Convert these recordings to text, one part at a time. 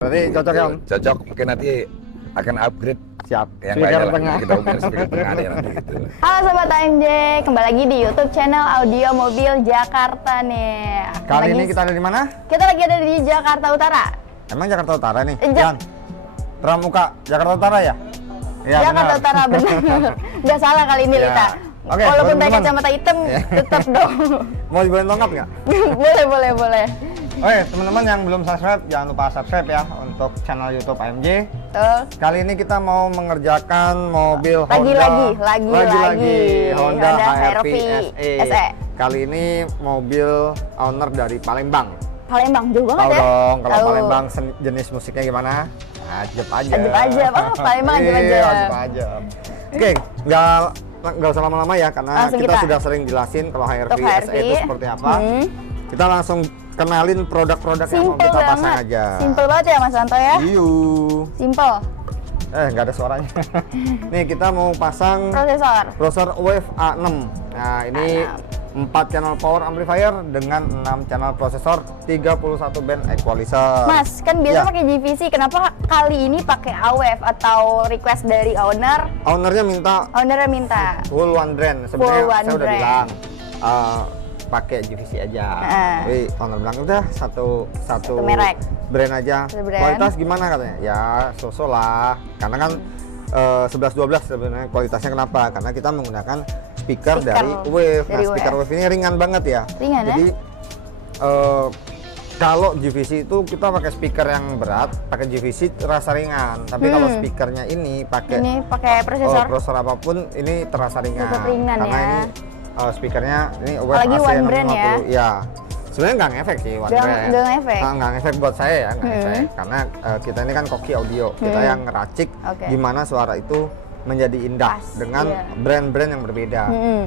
Berarti cocok ya Om? Cocok, mungkin nanti akan upgrade Siap. yang Speaker lainnya tengah. lah. Kita upgrade speaker tengah deh nanti gitu. Halo Sobat AMJ, kembali lagi di YouTube channel Audio Mobil Jakarta nih. Kali ini kita ada di mana? Kita lagi ada di Jakarta Utara. Emang Jakarta Utara nih? Ja- Jan. Pramuka Jakarta Utara ya? Iya Jakarta benar. Utara benar. Nggak salah kali ini Ya. Lita. Oke, Walaupun pakai teman-teman. kacamata hitam, Ya. tetap dong. Mau dibuatin tongkat nggak? boleh. Oke teman-teman yang belum subscribe jangan lupa subscribe ya untuk channel YouTube AMJ. Tuh. Kali ini kita mau mengerjakan mobil Lagi. Honda Honda HR-V SE. SE. Kali ini mobil owner dari Palembang. Palembang jauh banget Tahu ya. dong kalau Tahu. Palembang jenis musiknya gimana? Ajeb aja. Ajeb. Oh, Palembang ajeb aja. Iya, ajeb aja. Oke, nggak usah lama-lama ya karena Langsung kita kita. sudah sering jelasin kalau HR-V Untuk HR-V. SE itu seperti apa. Kita langsung kenalin produk-produk yang mau Simple kita pasang banget. aja. Simple banget ya Mas Santo ya. Iyu. Simple. Nggak ada suaranya. Nih kita mau pasang Prosesor. Wave A6. Nah ini 4 channel power amplifier dengan 6 channel prosesor, 31 band equalizer. Mas, kan biasa Ya. pakai GVC, kenapa kali ini pakai AWF atau request dari owner? Ownernya minta Ownernya minta. full one brand. Full Sebenarnya one saya udah brand. bilang pakai GVC aja. Tapi owner bilang udah satu merek. brand aja. Satu brand. Kualitas gimana katanya? Ya so-so lah. Karena kan 11-12 sebenarnya kualitasnya kenapa? Karena kita menggunakan speaker dari Wave. Nah, dari speaker Wave. Wave ini ringan banget ya. Ringan ya? Jadi kalau GVC itu kita pakai speaker yang berat, pakai GVC rasa ringan. Tapi kalau speakernya ini pakai Ini pakai prosesor. prosesor apapun ini terasa ringan. Tetap ringan karena ya. ini speakernya ini Wave Apalagi AC one brand 650. ya. Ya. Sebenarnya nggak ngefek sih one Nggak- brand. nggak ngefek. Nggak ngefek buat saya ya, nggak ngefek. Karena kita ini kan koki audio, kita yang ngeracik Oke. gimana suara itu menjadi indah Pas, dengan iya. brand-brand yang berbeda.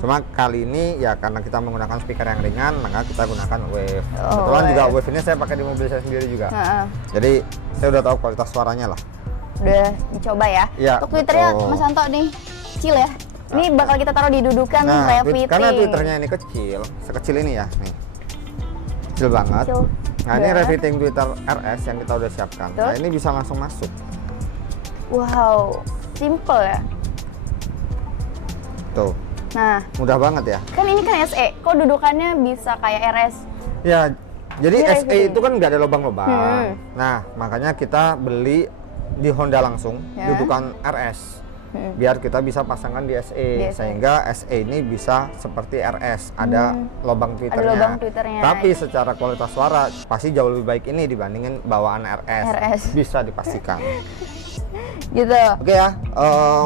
Cuma kali ini ya karena kita menggunakan speaker yang ringan, maka kita gunakan Wave. Kebetulan juga Wave. Wave ini saya pakai di mobil saya sendiri juga. Heeh. Jadi saya udah tahu kualitas suaranya lah. Udah dicoba ya. Iya, Untuk Twitternya betul. Mas Santo nih, kecil ya. Ini bakal kita taruh di dudukan karena Reviting. Twitternya ini kecil, sekecil ini ya, nih. Kecil banget. Kecil Nah, ini banget. Reviting Twitter RS yang kita udah siapkan. Betul. Nah, ini bisa langsung masuk. Wow, simple ya. Tuh, Nah, mudah banget ya. kan ini kan SE, kok dudukannya bisa kayak RS? Ya, jadi Ini SE Reviting. itu kan nggak ada lubang-lubang. Nah, makanya kita beli di Honda langsung, Ya. dudukan RS. Biar kita bisa pasangkan di SE, Di SE. sehingga SE ini bisa seperti RS, ada lubang Twitternya. Ada lubang Twitternya. Tapi secara kualitas suara pasti jauh lebih baik ini dibandingin bawaan RS. Bisa dipastikan. Gitu. Oke ya,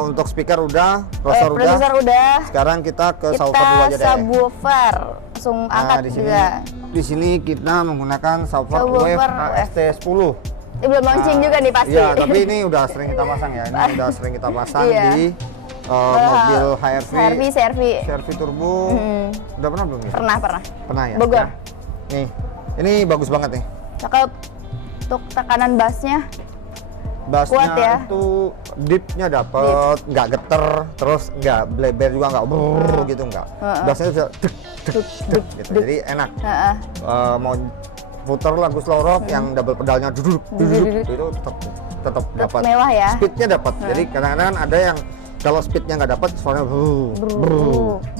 untuk speaker udah, prosesor udah. Prosesor udah. Sekarang kita ke Kita subwoofer dulu aja deh. subwoofer. Langsung angkat Nah, di sini, juga. di sini kita menggunakan subwoofer Subwoofer Wave Wave. AST10. Ini belum launching juga nih pasti. Iya, tapi ini udah sering kita pasang ya. Ini udah sering kita pasang Iya. di mobil HR-V, CR-V. CR-V Turbo. Udah pernah belum ya? Pernah. Pernah ya? Bogor. Ya. Nih, ini bagus banget nih. Cakep. Untuk tekanan bassnya Bassnya Kuat ya? itu deep-nya dapet, nggak geter, terus nggak bleber juga, nggak brrrr gitu nggak. Bassnya bisa duk gitu, jadi enak. heeh. Mau puter lagu slow rock yang double pedalnya duduk itu tetap dapat. mewah ya? Speednya dapat. Jadi kadang-kadang kan ada yang kalau speednya nggak dapat, suaranya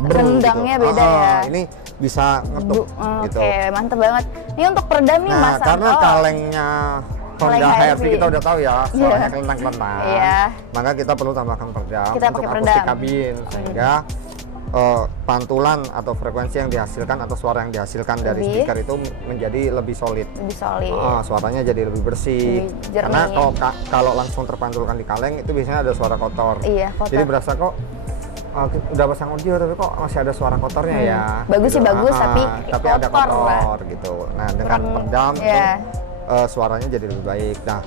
Rendangnya beda ya. Ini bisa ngetuk gitu. Oke, mantep banget. Ini untuk peredam nih Nah, Mas karena Santo. kalengnya Honda Kaleng HR-V HR-V. kita udah tahu ya, suaranya kelentang-kelentang. Iya. Maka kita perlu tambahkan peredam Kita untuk pakai akustik peredam. kabin sehingga pantulan atau frekuensi yang dihasilkan atau suara yang dihasilkan dari Lebih. speaker itu menjadi lebih solid. Lebih solid. Suaranya jadi lebih bersih. Lebih jernih. Karena kalau langsung terpantulkan di kaleng itu biasanya ada suara kotor. Iya, kotor. Jadi berasa kok udah pasang audio tapi kok masih ada suara kotornya ya. Bagus sih bagus, tapi ada kotor lah. kotor gitu. Nah, dengan Kurang- peredam itu iya. suaranya jadi lebih baik. Nah,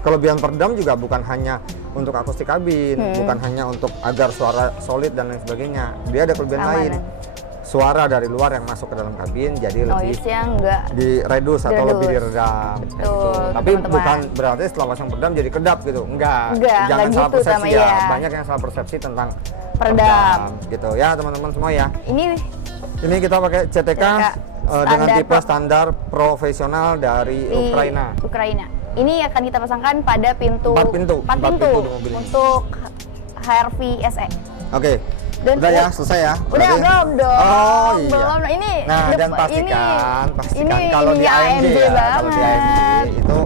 kelebihan peredam juga bukan hanya untuk akustik kabin, bukan hanya untuk agar suara solid dan lain sebagainya. Dia ada kelebihan lain. Suara dari luar yang masuk ke dalam kabin jadi lebih Noise-nya enggak. diredus atau Diredus. lebih diredam. Kayak Betul, gitu. Tapi teman-teman. bukan berarti setelah pasang peredam jadi kedap gitu. Enggak Enggak salah gitu persepsi sama ya. ya. Banyak yang salah persepsi tentang Peredam. gitu ya teman-teman semua ya. Ini Kita pakai CTK dengan standar tipe standar profesional dari di Ukraina. Ukraina. ini akan kita pasangkan pada pintu 4 pintu. 4 pintu di mobil ini. untuk HRV SE. Oke. Dan Udah ya, selesai ya. Udah Berarti- belum dong. Oh, iya. Belum. Ini Nah, dan ini pastikan kalau di AMG ya, kalau di banget. AMG itu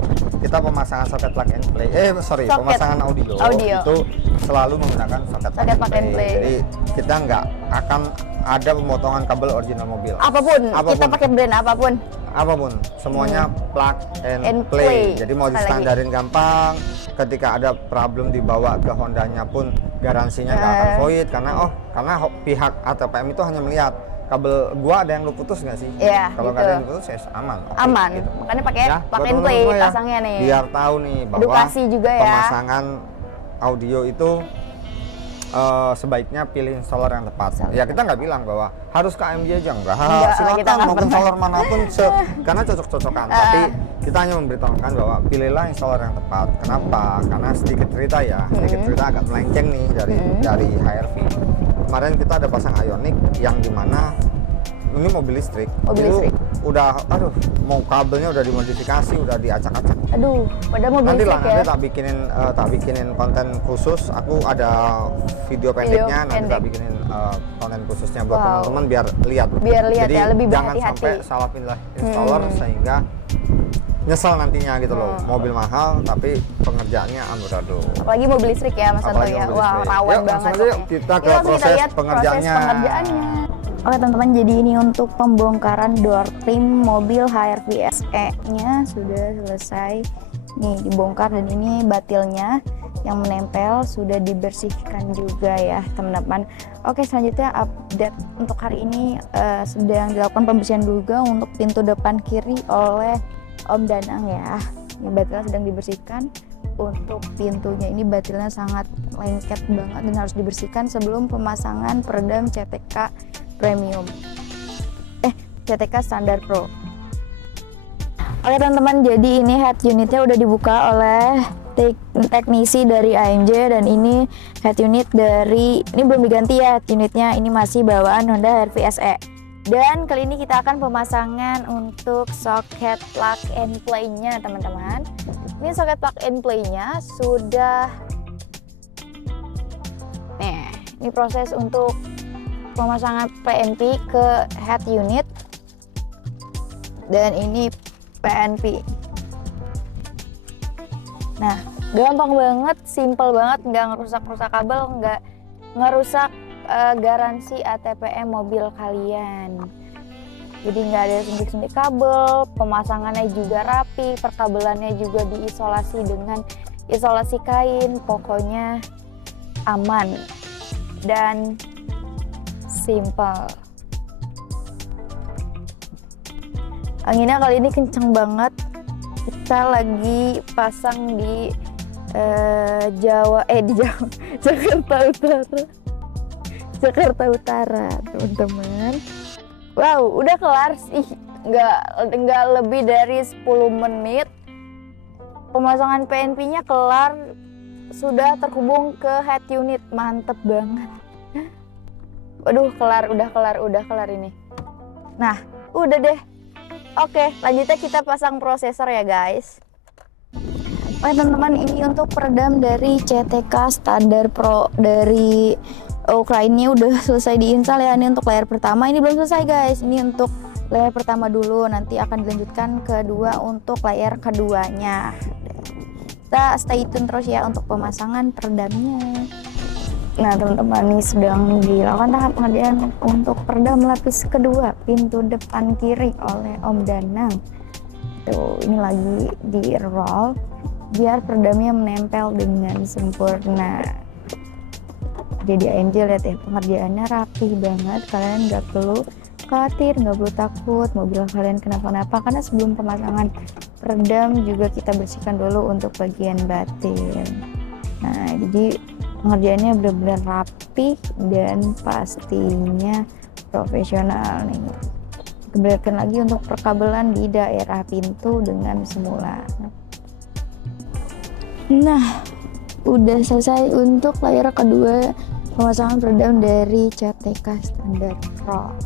kita pemasangan soket plug and play. Soket Pemasangan audio itu selalu menggunakan soket Soket plug and play. Jadi kita nggak akan ada pemotongan kabel original mobil. Apapun, kita pakai brand apapun. Semuanya plug and play. Jadi mau Sekali distandarin gampang. Ketika ada problem dibawa ke Hondanya pun garansinya nggak akan void karena pihak ATPM itu hanya melihat kabel gua ada yang lu putus nggak sih? Iya, Kalau nggak gitu. ada yang diputus ya aman. Oke, Aman. gitu. Makanya pakai Ya, plug buat and play teman-teman semua ya, pasangnya nih. Biar tahu nih bahwa Edukasi juga ya. pemasangan audio itu sebaiknya pilih installer yang tepat. Ya kita nggak bilang bahwa harus ke AMG aja, enggak. Kita Silakan nggak mau pernah. installer manapun karena cocok-cocokan. Tapi kita hanya memberitahukan bahwa pilihlah installer yang tepat. Kenapa? Karena sedikit cerita agak melenceng nih dari HRV. Kemarin kita ada pasang Ioniq yang dimana ini mobil listrik. Itu udah, mau kabelnya udah dimodifikasi, udah diacak-acak. Aduh, pada mobil Nanti listrik ya. tak bikinin konten khusus. Aku ada video pendeknya, nanti tak bikinin konten khususnya buat teman-teman biar lihat. Jadi, ya, lebih jangan berhati-hati. sampai salah pilih installer sehingga nyesel nantinya gitu loh. Mobil mahal tapi pengerjaannya amburadul. Apalagi mobil listrik ya Mas Anto ya. Wah, rawan Yuk, banget. langsung aja yuk, kita ke proses lihat pengerjaannya. Oke teman-teman, jadi ini untuk pembongkaran door trim mobil HRV SE-nya sudah selesai. Nih dibongkar dan ini batilnya yang menempel sudah dibersihkan juga ya teman-teman. Oke, selanjutnya update untuk hari ini sedang dilakukan pembersihan juga untuk pintu depan kiri oleh Om Danang ya. Ini batilnya sedang dibersihkan. Untuk pintunya ini batilnya sangat lengket banget dan harus dibersihkan sebelum pemasangan peredam CTK Premium. CTK Standar Pro. Oke teman-teman, jadi ini head unitnya udah dibuka oleh teknisi dari AMG dan ini head unit ini belum diganti ya head unitnya, ini masih bawaan Honda HRV SE. Dan kali ini kita akan pemasangan untuk soket plug and play-nya teman-teman. Ini soket plug and play-nya sudah. Nih, ini proses untuk pemasangan PNP ke head unit. Dan ini PNP. Nah, gampang banget, simple banget, nggak ngerusak-rusak kabel, nggak ngerusak garansi ATPM mobil kalian. Jadi nggak ada suntik-suntik kabel, pemasangannya juga rapi, perkabelannya juga diisolasi dengan isolasi kain, pokoknya aman dan simple. Anginnya kali ini kenceng banget. Kita lagi pasang di Jakarta Utara teman-teman. Wow, udah kelar sih, nggak lebih dari 10 menit pemasangan PNP-nya kelar, sudah terhubung ke head unit, mantep banget. Waduh, udah kelar ini. Nah, udah deh. Oke, lanjutnya kita pasang prosesor ya guys. Oke teman-teman, ini untuk peredam dari CTK Standar Pro dari Ukraina udah selesai diinstal ya. Ini untuk layar pertama, ini belum selesai guys. Ini untuk layar pertama dulu, nanti akan dilanjutkan kedua untuk layar keduanya. Kita stay tune terus ya untuk pemasangan peredamnya. Nah teman-teman, ini sedang dilakukan tahap pengerjaan untuk peredam lapis kedua pintu depan kiri oleh Om Danang. Tuh, ini lagi di roll biar peredamnya menempel dengan sempurna. Jadi AMG lihat ya, pengerjaannya rapih banget, kalian nggak perlu khawatir, nggak perlu takut mobil kalian kenapa-napa, karena sebelum pemasangan peredam juga kita bersihkan dulu untuk bagian batin. Nah jadi pengerjaannya benar-benar rapi dan pastinya profesional nih. Kembalikan lagi untuk perkabelan di daerah pintu dengan semula. Nah udah selesai untuk layar kedua pemasangan peredam dari CTK Standar Pro.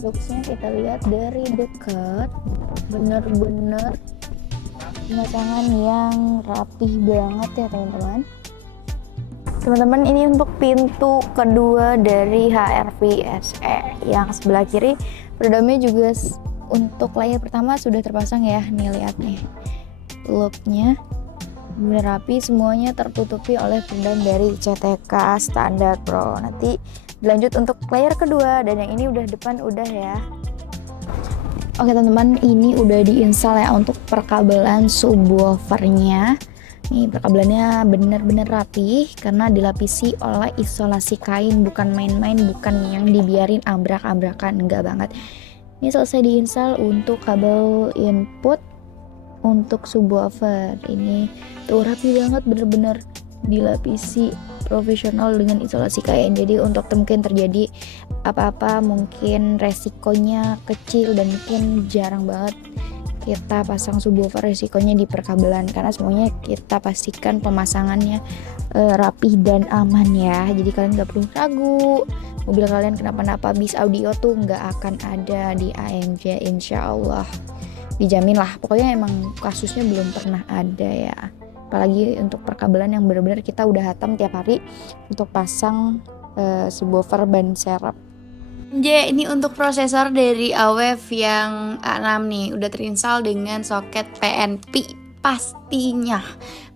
Boxnya kita lihat dari dekat, bener-bener pemasangan yang rapih banget ya teman-teman. Teman-teman, ini untuk pintu kedua dari HRV SE. Yang sebelah kiri peredamnya juga untuk layar pertama sudah terpasang ya. Nih lihat nih looknya bener rapi, semuanya tertutupi oleh peredam dari CTK standar Pro. Nanti dilanjut untuk layar kedua, dan yang ini udah depan udah ya. Oke teman-teman, ini udah diinstal ya untuk perkabelan subwoofernya. Nih perkabelannya bener-bener rapi karena dilapisi oleh isolasi kain, bukan main-main, bukan yang dibiarin abrak-abrakan, enggak banget. Ini selesai diinstal untuk kabel input untuk subwoofer. Ini tuh rapi banget, bener-bener dilapisi profesional dengan isolasi kain. Jadi untuk mungkin terjadi apa-apa mungkin resikonya kecil, dan mungkin jarang banget kita pasang subwoofer resikonya di perkabelan, karena semuanya kita pastikan pemasangannya rapih dan aman ya. Jadi kalian gak perlu ragu mobil kalian kenapa-napa, bis audio tuh nggak akan ada di AMJ, insya Allah dijamin lah. Pokoknya emang kasusnya belum pernah ada ya, apalagi untuk perkabelan yang benar-benar kita udah hatam tiap hari untuk pasang subwoofer ban serep. Ini untuk prosesor dari AWF yang A6 nih, udah terinstall dengan soket PNP pastinya.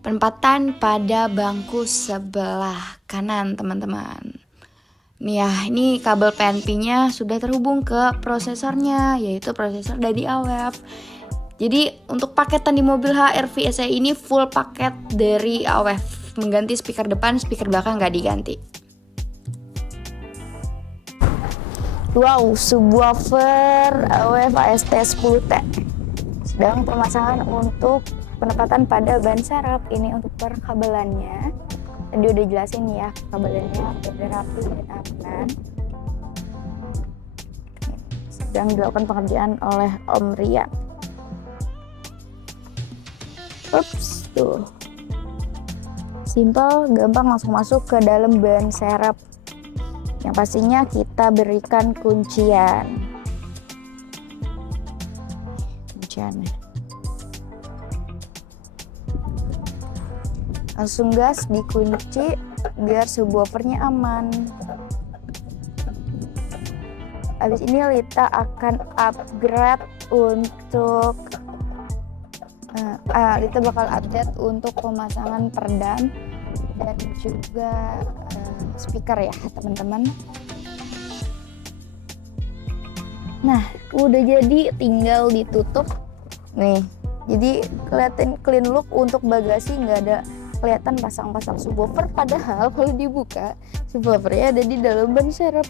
Penempatan pada bangku sebelah kanan teman-teman. Nih ya, ini kabel PNP-nya sudah terhubung ke prosesornya, yaitu prosesor dari AWF. Jadi untuk paketan di mobil HR-V SE ini full paket dari AWF, mengganti speaker depan, speaker belakang nggak diganti. Wow, subwoofer AWF AST10T. Sedang pemasangan untuk penempatan pada ban serep. Ini untuk perkabelannya. Tadi udah jelasin ya, kabelannya udah rapi dan aman. Sedang dilakukan pengerjaan oleh Om Rian. Ups, tuh. Simple, gampang langsung masuk ke dalam ban serep. Yang pastinya kita berikan kunciannya. Langsung gas dikunci biar subwoofernya aman. Habis ini Lita akan upgrade untuk Lita bakal update untuk pemasangan peredam dan juga speaker ya teman-teman. Nah udah jadi, tinggal ditutup nih. Jadi kelihatan clean look. Untuk bagasi nggak ada kelihatan pasang-pasang subwoofer, padahal kalau dibuka subwoofernya ada di dalam ban serep.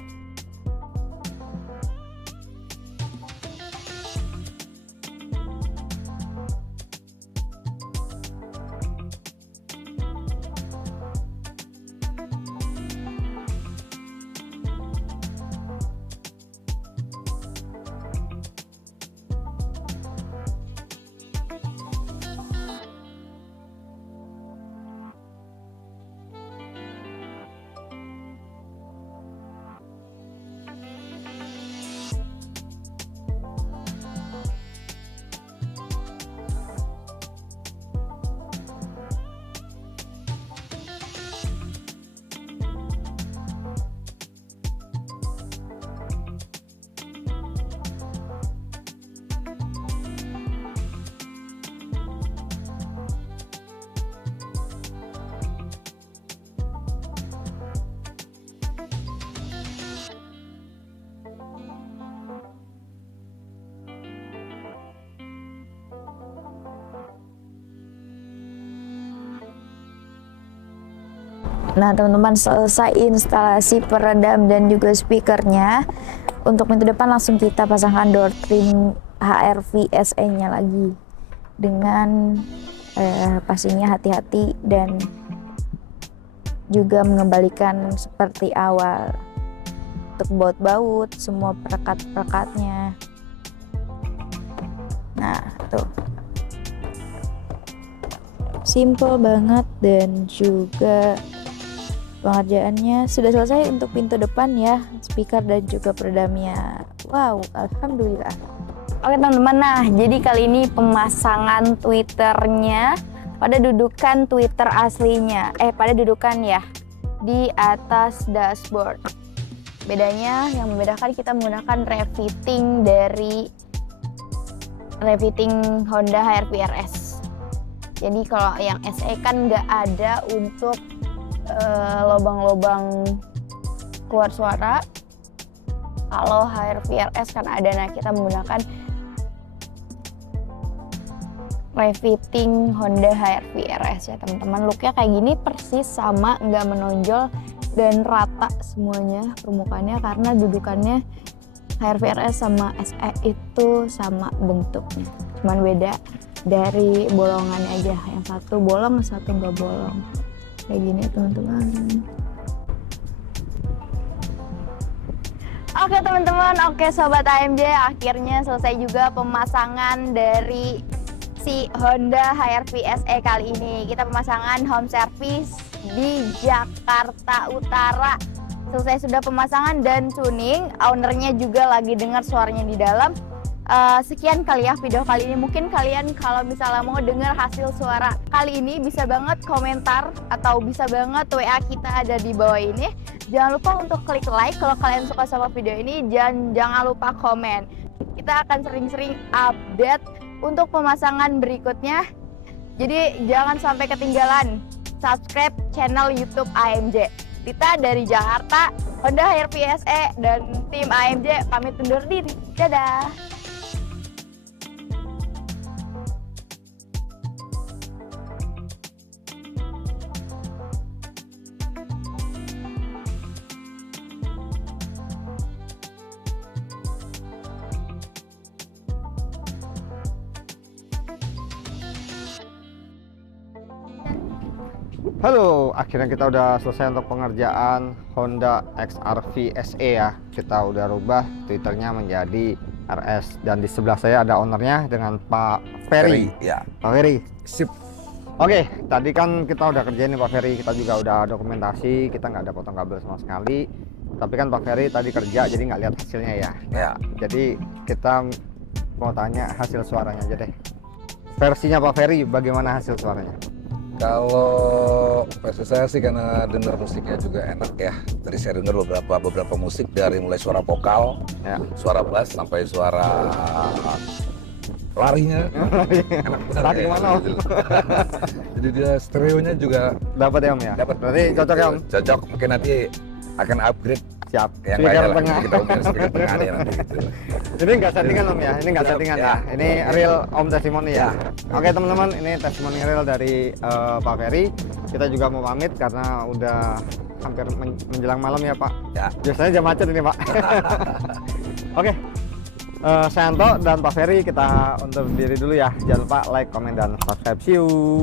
Nah teman-teman, selesai instalasi peredam dan juga speakernya. Untuk pintu depan langsung kita pasangkan door trim HR-V SE nya lagi. Dengan pastinya hati-hati dan juga mengembalikan seperti awal. Untuk baut-baut, semua perekat-perekatnya. Nah tuh, simple banget, dan juga pengerjaannya sudah selesai untuk pintu depan ya, speaker dan juga peredamnya. Wow, alhamdulillah. Oke teman-teman, nah jadi kali ini pemasangan Twitternya pada dudukan Twitter aslinya, pada dudukan ya di atas dashboard. Bedanya, yang membedakan kita menggunakan revitting dari Honda HR-V RS. Jadi kalau yang SE kan nggak ada untuk lubang-lubang keluar suara. Kalau HR-V RS kan ada, nah kita menggunakan revitting Honda HR-V RS ya teman-teman. Looknya kayak gini persis sama, nggak menonjol dan rata semuanya permukaannya karena dudukannya HR-V RS sama SE itu sama bentuknya, cuman beda dari bolongannya aja, yang satu bolong, yang satu nggak bolong kayak gini teman-teman. Oke teman-teman, oke sobat AMJ, akhirnya selesai juga pemasangan dari si Honda HR-V SE kali ini. Kita pemasangan home service di Jakarta Utara. Selesai sudah pemasangan dan tuning, ownernya juga lagi dengar suaranya di dalam. Sekian kali ya video kali ini. Mungkin kalian kalau misalnya mau dengar hasil suara kali ini bisa banget komentar atau bisa banget WA kita ada di bawah ini. Jangan lupa untuk klik like kalau kalian suka sama video ini, dan jangan lupa komen. Kita akan sering-sering update untuk pemasangan berikutnya. Jadi jangan sampai ketinggalan. Subscribe channel YouTube AMJ. Dita dari Jakarta, Honda HR-V SE dan tim AMJ pamit undur diri. Dadah. Halo, akhirnya kita udah selesai untuk pengerjaan Honda HR-V SE ya. Kita udah rubah Twitternya menjadi RS, dan di sebelah saya ada ownernya dengan Pak Ferry. Ya. Pak Ferry. Sip. Oke, tadi kan kita udah kerjain nih Pak Ferry, kita juga udah dokumentasi, kita nggak ada potong kabel sama sekali. Tapi kan Pak Ferry tadi kerja, jadi nggak lihat hasilnya ya. Ya. Jadi kita mau tanya hasil suaranya aja deh. Versinya Pak Ferry, bagaimana hasil suaranya? Kalau versi saya sih karena dengar musiknya juga enak ya. Tadi saya dengar beberapa musik dari mulai suara vokal, Ya. suara bass sampai suara larinya. Enak benar Lari ya, kemana, Om? gitu. Jadi dia stereonya juga Dapat ya Om ya? dapat. Berarti cocok ya Om? Cocok. Mungkin nanti akan upgrade Siap. yang Speaker lain lah. tengah. Kita punya speaker tengah nih nanti gitu. Ini nggak settingan Om ya? Ini nggak settingan ya? Ini real Om testimoni ya? Oke teman-teman, ini testimoni real dari Pak Ferry. Kita juga mau pamit karena udah hampir menjelang malam ya Pak. Ya. Biasanya jam macet ini Pak. Oke, saya Anto dan Pak Ferry kita undur diri dulu ya. Jangan lupa like, komen, dan subscribe. See you.